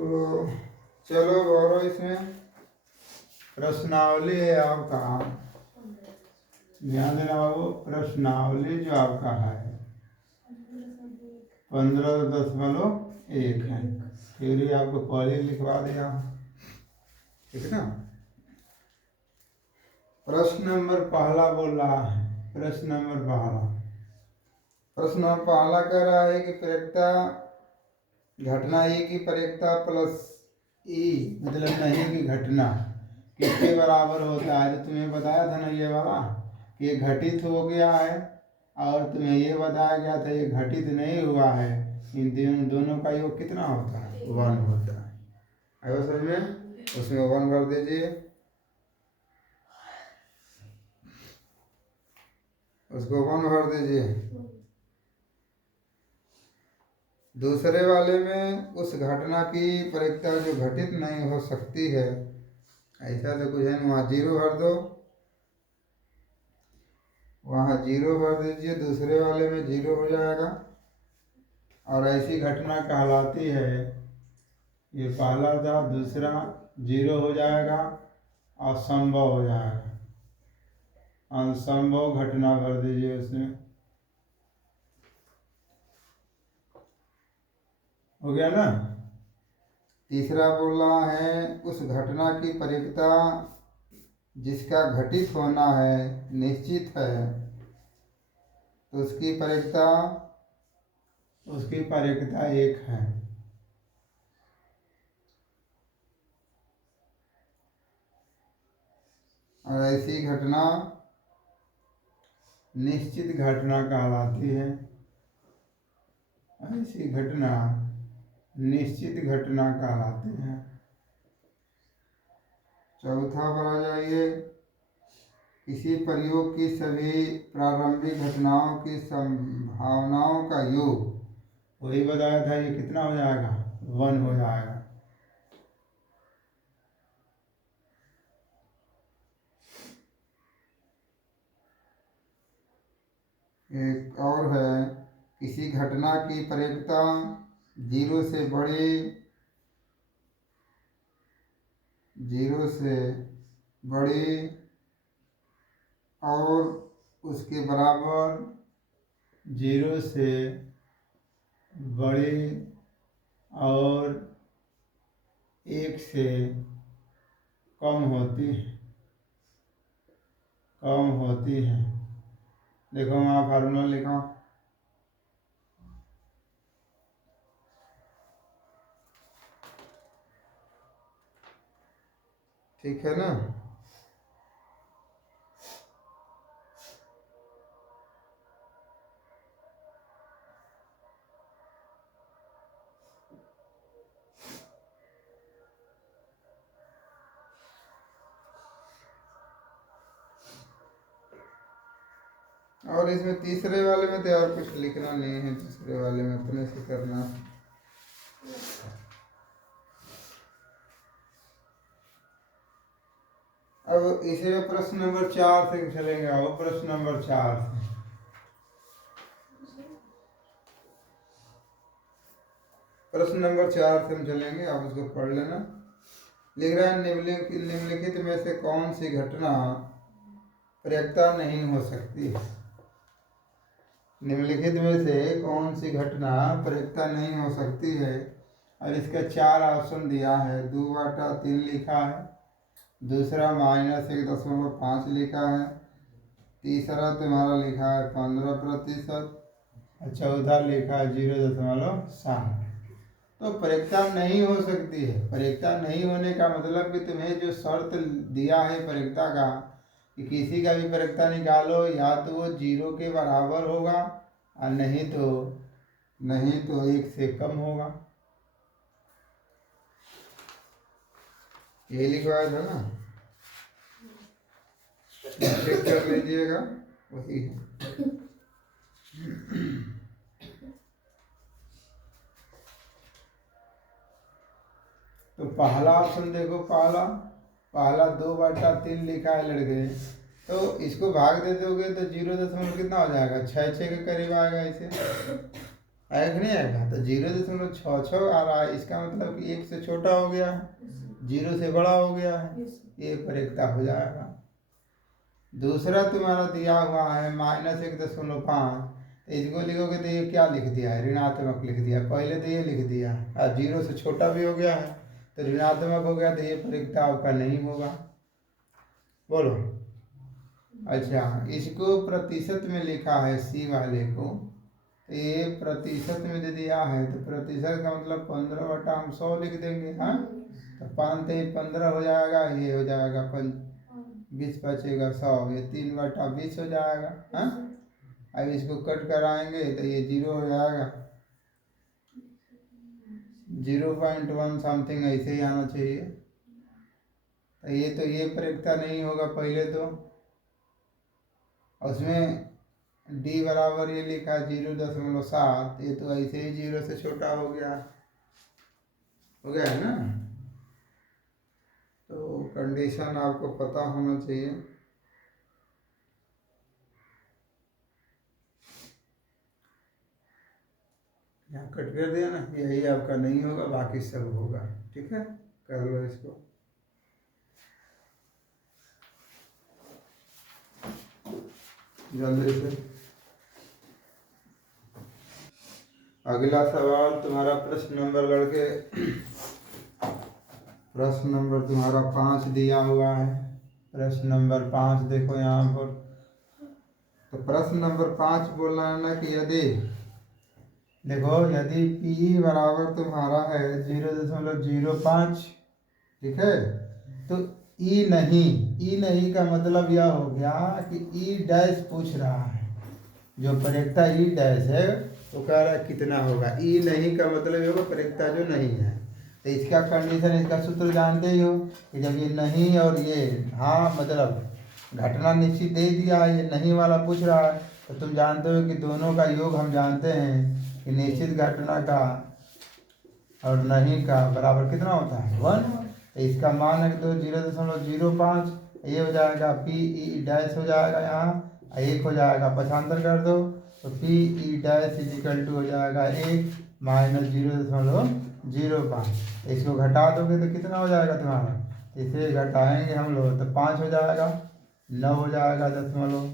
तो चलो गौरव, इसमें प्रश्नावली है आपका, ध्यान देना बाबू। प्रश्नावली जो आपका है 15.1 है, फिर ही आपको पहले लिखवा दिया, ठीक है ना। प्रश्न नंबर पहला बोल रहा है, प्रश्न नंबर पहला कह रहा है कि प्रयोक्ता घटना ए की प्रयोक्ता प्लस ई मतलब नहीं की घटना किसके बराबर होता है। तो तुम्हें बताया था ना ये वाला कि ये घटित हो गया है, और तुम्हें ये बताया गया था ये घटित नहीं हुआ है। इन दोनों का योग कितना होता है? 1 होता है। आयो समझ में? उसमें 1 भर दीजिए, उसको 1 भर दीजिए। दूसरे वाले में उस घटना की प्रयोक्ता जो घटित नहीं हो सकती है, ऐसा तो कुछ है नहीं, वहाँ 0 भर दो, वहाँ 0 भर दीजिए। दूसरे वाले में 0 हो जाएगा। और ऐसी घटना कहलाती है, ये पहला था, दूसरा 0 हो जाएगा, असंभव हो जाएगा, असंभव घटना भर दीजिए उसमें, हो गया ना। तीसरा बोल रहा है उस घटना की प्रयोक्ता जिसका घटित होना है निश्चित है, तो उसकी प्रयोक्ता 1 है। और ऐसी घटना निश्चित घटना कहलाती है, ऐसी घटना निश्चित घटना कहलाती है। चौथा पर आ जाइए, किसी प्रयोग की सभी प्रारंभिक घटनाओं की संभावनाओं का योग, वही बताया था, ये कितना हो जाएगा? 1 हो जाएगा। एक और है, किसी घटना की प्रयोक्ता 0 से बड़ी और उसके बराबर 0 से बड़ी और 1 से कम होती है। देखो वहाँ फार्मूला लिखा, ठीक है ना। और इसमें तीसरे वाले में तो और कुछ लिखना नहीं है, तीसरे वाले में अपने से करना। अब इसे प्रश्न नंबर 4 से चलेंगे। अब प्रश्न नंबर 4 से, प्रश्न नंबर 4 से हम चलेंगे, आप उसको पढ़ लेना। लिख रहा है निम्नलिखित में से कौन सी घटना प्रयोक्ता नहीं हो सकती? निम्नलिखित में से कौन सी घटना प्रयोक्ता नहीं हो सकती है? और इसका 4 ऑप्शन दिया है। 2/3 लिखा है, दूसरा -1.5 लिखा है, तीसरा तुम्हारा लिखा है 15%, और चौथा लिखा है 0.7। तो प्रयोक्ता नहीं हो सकती है। प्रयोक्ता नहीं होने का मतलब कि तुम्हें जो शर्त दिया है प्रयोक्ता का कि किसी का भी प्रयोक्ता निकालो, या तो वो 0 के बराबर होगा और नहीं तो 1 से कम होगा, यही लिखवाया था ना, चेक कर लीजिएगा, वही है। तो पहला ऑप्शन देखो, पहला 2/3 लिखा है लड़के, तो इसको भाग दे दोगे तो 0 दशमलव कितना हो जाएगा? 6 के करीब आएगा इसे। आया कि नहीं आएगा? तो 0.66 आ रहा है, इसका मतलब कि 1 से छोटा हो गया है, 0 से बड़ा हो गया है, ये परिकता हो जाएगा। दूसरा तुम्हारा दिया हुआ है -1.5, तो इसको लिखोगे तो ये क्या लिख दिया है? ऋणात्मक लिख दिया। पहले तो ये लिख दिया और 0 से छोटा भी हो गया है तो ऋणात्मक हो गया, तो ये परिकता आपका नहीं होगा। बोलो। अच्छा, इसको प्रतिशत में लिखा है सी वाले को, तो ये प्रतिशत में दे दिया है, तो प्रतिशत का मतलब 15/100 लिख देंगे। हाँ, तो 5 से 15 हो जाएगा, ये हो जाएगा 20 बचेगा 100, ये 3/20 हो जाएगा। हाँ, अब इसको कट कराएंगे तो ये 0 हो जाएगा, 0.1 समथिंग ऐसे ही आना चाहिए। तो ये परिकता नहीं होगा पहले तो। उसमें डी बराबर ये लिखा 0.7, ये तो ऐसे ही 0 से छोटा हो गया है ना। तो कंडीशन आपको पता होना चाहिए। यहाँ कट कर दिया ना, यही आपका नहीं होगा, बाकी सब होगा। ठीक है, कर लो इसको। जल्दी से अगला सवाल तुम्हारा प्रश्न नंबर लड़के प्रश्न नंबर तुम्हारा 5 दिया हुआ है। प्रश्न नंबर 5 देखो यहाँ पर। तो प्रश्न नंबर 5 बोल रहा है ना कि यदि देखो, यदि P बराबर तुम्हारा है 0.05, ठीक है, तो ई नहीं का मतलब यह हो गया कि ई डैश पूछ रहा है। जो परिकता ई डैश है वो कह रहा है कितना होगा। ई नहीं का मतलब ये होगा परिकता जो नहीं है। तो इसका कंडीशन, इसका सूत्र जानते ही हो कि जब ये नहीं और ये हाँ, मतलब घटना निश्चित दे दिया है, ये नहीं वाला पूछ रहा है, तो तुम जानते हो कि दोनों का योग हम जानते हैं कि निश्चित घटना का और नहीं का बराबर कितना होता है? 1। तो इसका मान है तो 0.05, ये हो जाएगा पी ई डैश हो जाएगा, यहाँ 1 हो जाएगा, पक्षांतर कर दो तो P E dash equal to हो जाएगा 1 माइनस 0.05। इसको घटा दोगे तो कितना हो जाएगा तुम्हारा? इसे घटाएंगे हम लोग तो 5 हो जाएगा, 9 हो जाएगा 0.।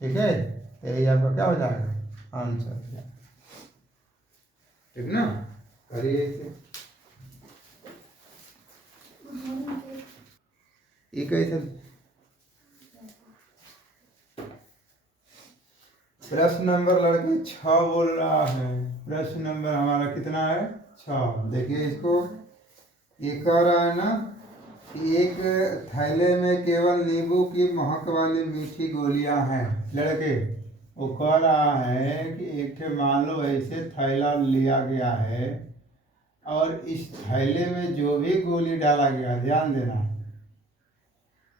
ठीक है, तो यही आपका क्या हो जाएगा? आंसर। ठीक ना, करिए इसे। ये कैसे? प्रश्न नंबर लड़के 6 बोल रहा है। प्रश्न नंबर हमारा कितना है? 6। देखिए इसको, ये कह रहा है ना कि एक थैले में केवल नींबू की महक वाली मीठी गोलियां हैं। लड़के वो कह रहा है कि एक मान लो ऐसे थैला लिया गया है और इस थैले में जो भी गोली डाला गया, ध्यान देना,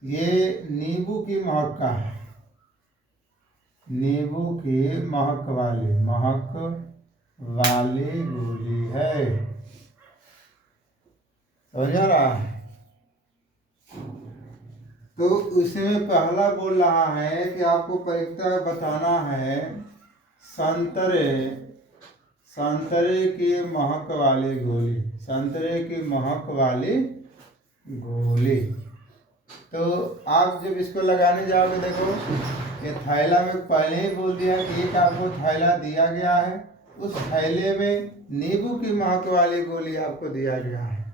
ये नींबू की महक का है, नींबू की महक वाली गोली है। समझ आ रहा है? तो उसमें पहला बोल रहा है कि आपको परिकता बताना है संतरे की महक वाली गोली, संतरे की महक वाली गोली। तो आप जब इसको लगाने जाओगे, देखो ये थैला में पहले ही बोल दिया कि एक आपको थैला दिया गया है, उस थैले में नींबू की महक वाली गोली आपको दिया गया है।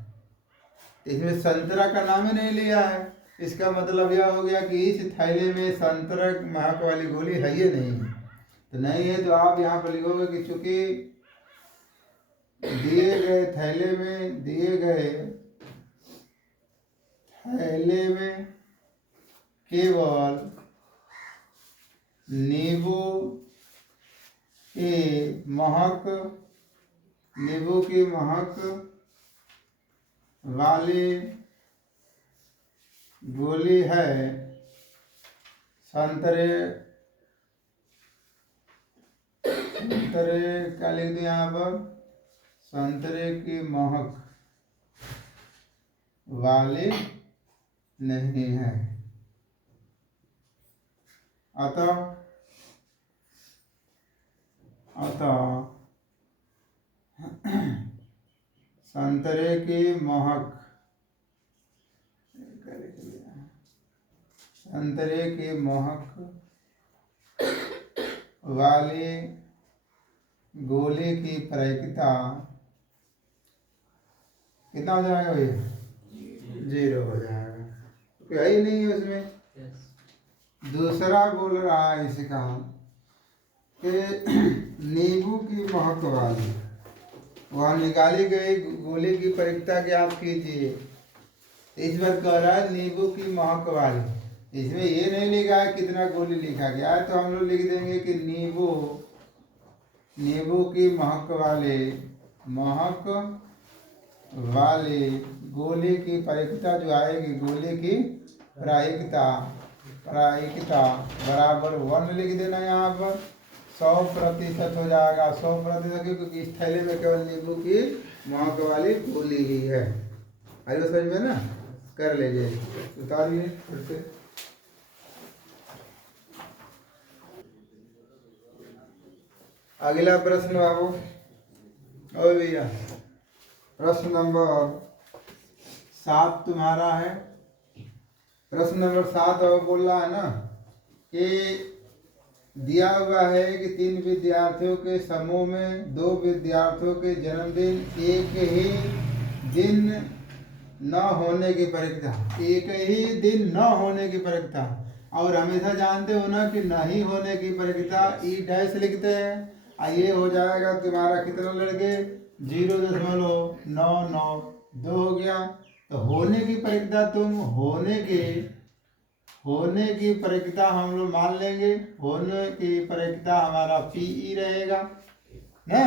इसमें संतरा का नाम ही नहीं लिया है, इसका मतलब यह हो गया कि इस थैले में संतरा महक वाली गोली है ही नहीं है। तो नहीं है तो आप यहाँ पर लिखोगे कि चूंकि दिए गए थैले में केवल नींबू की महक वाली गोली है, संतरे क्या लिख दिया यहाँ पर? संतरे की महक वाली नहीं है। अतः संतरे की महक, संतरे की महक वाली गोली की प्रायिकता कितना हो जाएगा भैया? 0 हो जाएगा, क्या ही नहीं है उसमें। दूसरा बोल रहा है इसका कि नींबू की महक वाली, वहाँ निकाली गई गोली की प्रायिकता ज्ञात कीजिए। इस बार कह रहा है नींबू की महक वाली। इसमें ये नहीं लिखा है कितना गोली लिखा गया है, तो हम लोग लिख देंगे कि नींबू की महक वाले गोली की प्रायिकता जो आएगी, गोली की प्रायिकता बराबर 1 लिख देना यहाँ पर। 100% हो जाएगा, 100%, क्योंकि इस थैले में केवल नींबू की महक वाली गोली ही है। आई बात समझ में ना? कर लीजिए, उतारिए फिर से। अगला प्रश्न बाबू, ओ भैया, प्रश्न नंबर 7 तुम्हारा है। प्रश्न नंबर 7 और बोल रहा है ना कि दिया हुआ है कि 3 विद्यार्थियों के समूह में 2 विद्यार्थियों के जन्मदिन एक ही दिन न होने की प्रायिकता, एक ही दिन न होने की प्रायिकता, और हमेशा जानते हो ना कि नहीं होने की प्रायिकता ई डैश लिखते हैं। ये हो जाएगा तुम्हारा कितना लड़के? 0.992 हो गया। तो होने की प्रायिकता तुम होने की प्रायिकता हम लोग मान लेंगे, होने की प्रायिकता हमारा पीई रहेगा ना।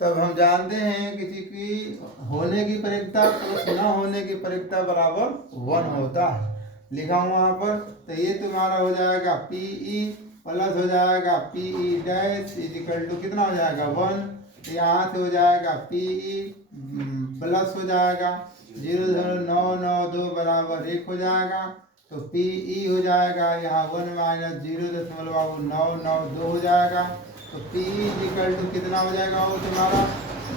तब हम जानते हैं किसी की होने की प्रायिकता प्लस न होने की प्रायिकता बराबर 1 होता है, लिखा हूँ वहाँ पर। तो ये तुम्हारा हो जाएगा पीई प्लस हो जाएगा पीई डैश इजिकल टू कितना हो जाएगा? 1। यहाँ से हो जाएगा पीई प्लस हो जाएगा 0.992 बराबर 1 हो जाएगा। तो पीई हो जाएगा यहाँ 1 माइनस 0.992 हो जाएगा। तो पीई इजिकल टू कितना हो जाएगा? वो तुम्हारा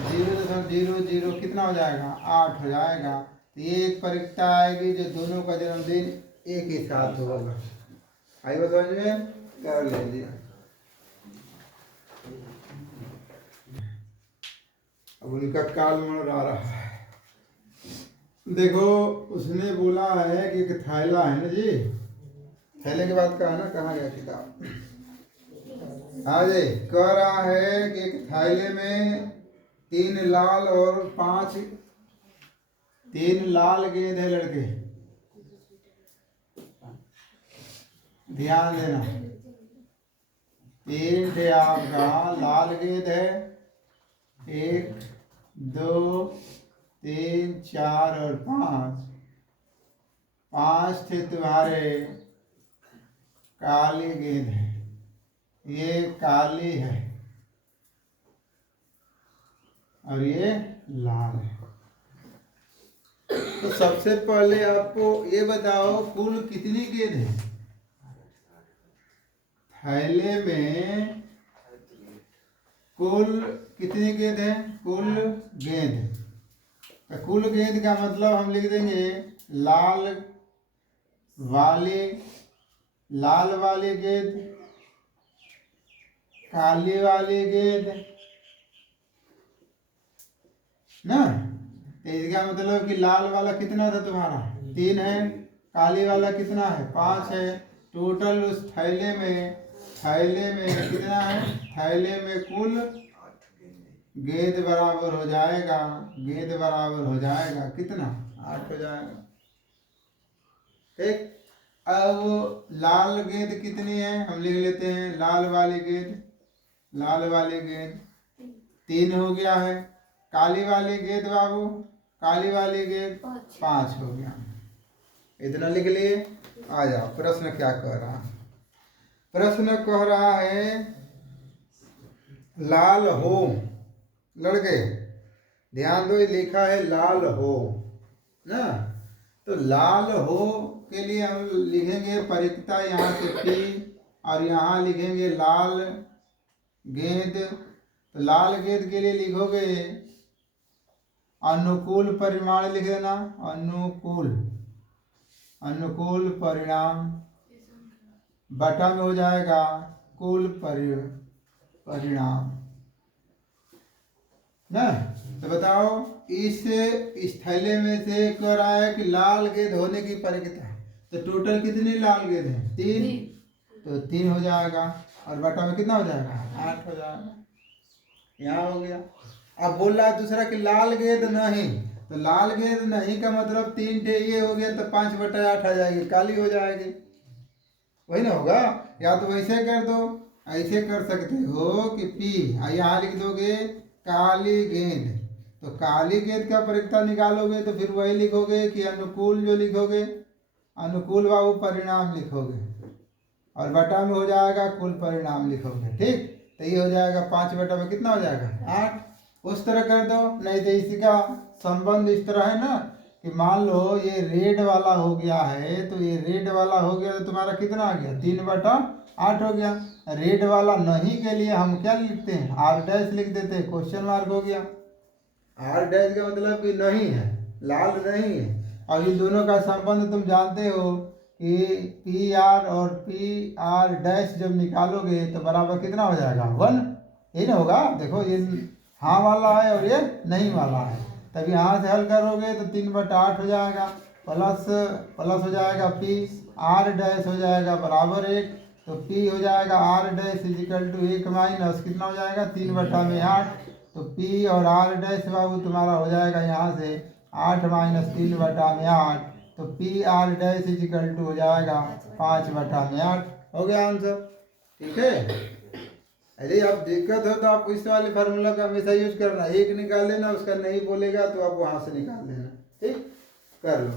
0.00 कितना हो जाएगा? 8 हो जाएगा। तो ये एक प्रायिकता आएगी जो दोनों का जन्मदिन एक ही साथ होगा। आई बात समझ में? कर लीजिए। अब उनका काल मर आ रहा है। देखो उसने बोला है कि एक थैला है ना जी, थैले के बाद कहा ना, कहाँ गया किताब? हाँ जी, कह रहा है कि एक थैले में 3 लाल और 5 3 लाल गेंद है लड़के, ध्यान देना। 3 थे आपका लाल गेंद है, 1 2 3 4 और 5 थे तुम्हारे काली गेंद है, ये काली है और ये लाल है। तो सबसे पहले आपको ये बताओ कुल कितनी गेंद है थैले में? कुल कितनी गेंद है? कुल गेंद। तो कुल गेंद का मतलब हम लिख देंगे लाल वाली गेंद, काली वाली गेंद ना। तो इसका मतलब कि लाल वाला कितना था तुम्हारा? 3 है, काली वाला कितना है? 5 है। टोटल उस थैले में कितना है? थैले में कुल गेंद बराबर हो जाएगा, कितना? 8 हो जाएगा। ठीक। अब लाल गेंद कितनी है हम लिख लेते हैं। लाल वाली गेंद 3 हो गया है। काली वाली गेंद बाबू, 5 हो गया। इतना लिख लिए। आ जाओ, प्रश्न क्या कह रहा है? प्रश्न कह रहा है लाल हो लड़के, ध्यान दो, ये लिखा है लाल हो ना। तो लाल हो के लिए हम लिखेंगे प्रायिकता यहाँ से P और यहाँ लिखेंगे लाल गेंद तो लाल गेंद के लिए लिखोगे अनुकूल परिमाण लिख देना, अनुकूल परिणाम बटा में हो जाएगा कुल परिणाम ना। तो बताओ इस थैले में से कह रहा है कि लाल गेंद होने की परिकता है, तो टोटल कितनी लाल गेंद है? 3, तो 3 हो जाएगा और बटा में कितना हो जाएगा? 8 हो जाएगा। यहाँ हो गया। अब बोल रहा है दूसरा कि लाल गेंद नहीं, तो लाल गेंद नहीं का मतलब 3 टे ये हो गया, तो 5/8 आ जाएगी, काली हो जाएगी, वही ना होगा। या तो वैसे कर दो, ऐसे कर सकते हो कि P यहाँ लिख दोगे काली गेंद, तो काली गेंद का परिकता निकालोगे तो फिर वही लिखोगे कि अनुकूल, जो लिखोगे अनुकूल बाबू परिणाम लिखोगे और बटा में हो जाएगा कुल परिणाम लिखोगे। ठीक, तो ये हो जाएगा 5 बटा में कितना हो जाएगा? 8। उस तरह कर दो, नहीं तो इसी का संबंध इस तरह है ना कि मान लो ये रेड वाला हो गया है, तो ये रेड वाला हो गया तो तुम्हारा कितना आ गया? 3/8 हो गया। रेड वाला नहीं के लिए हम क्या लिखते हैं? R' लिख देते हैं, क्वेश्चन मार्क हो गया। R' का मतलब कि नहीं है, लाल नहीं है। और इन दोनों का संबंध तुम जानते हो कि PR और PR' जब निकालोगे तो बराबर कितना हो जाएगा? 1, यही ना होगा। देखो ये हाँ वाला है और ये नहीं वाला है, तब यहाँ से हल करोगे तो 3/8 हो जाएगा, प्लस हो जाएगा PR' हो जाएगा बराबर 1, तो P हो जाएगा R' इजिकल टू 1 माइनस कितना हो जाएगा? 3/8। तो P और R' बाबू तुम्हारा हो जाएगा यहाँ से 8 माइनस 3/8, तो PR' इजिकल टू हो जाएगा 5/8। हो गया आंसर। ठीक है। अरे आप दिक्कत हो तो आप इस वाले फार्मूला का हमेशा यूज करना, एक निकाल लेना, उसका नहीं बोलेगा तो आप वहां से निकाल लेना। ठीक, कर लो।